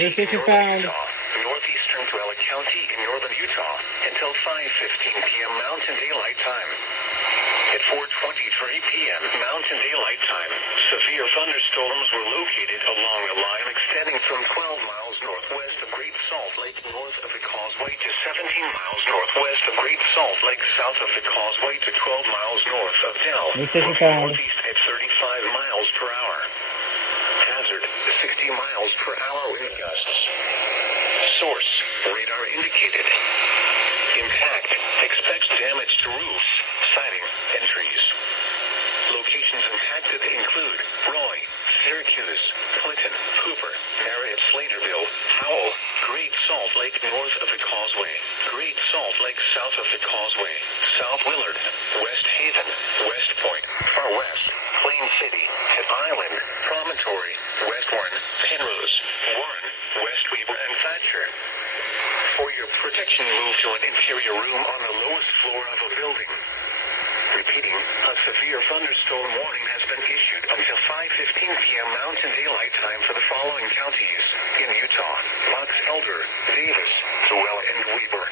County, Station northern found. Utah, northeastern Tuella County in northern Utah until 5:15 p.m. Mountain Daylight Time. At 4:23 p.m. Mountain Daylight Time, severe thunderstorms were located along a line extending from 12 miles northwest of Great Salt Lake north of the causeway to 17 miles northwest of Great Salt Lake south of the causeway to 12 miles north of Dell, Station moving found. northeast at 35 miles per hour. Hazard, 60 miles per hour wind gusts. Source, radar indicated. Impact, expects damage to roofs, siding, and trees. Locations impacted include Roy, Syracuse, Clinton, Hooper, Marriott, Slaterville, Howell, Great Salt Lake north of the causeway, Great Salt Lake south of the causeway, South Willard, West Haven, West Point, Far West, Plain City, at Island, Promontory, West Warren, Penrose, Warren, West Weaver, and Thatcher. For your protection, move to an interior room on the lowest floor of a building. Repeating, a severe thunderstorm warning has been issued until 5:15 p.m. Mountain Daylight Time for the following counties in Utah: Box Elder, Davis, Tuella, and Weber.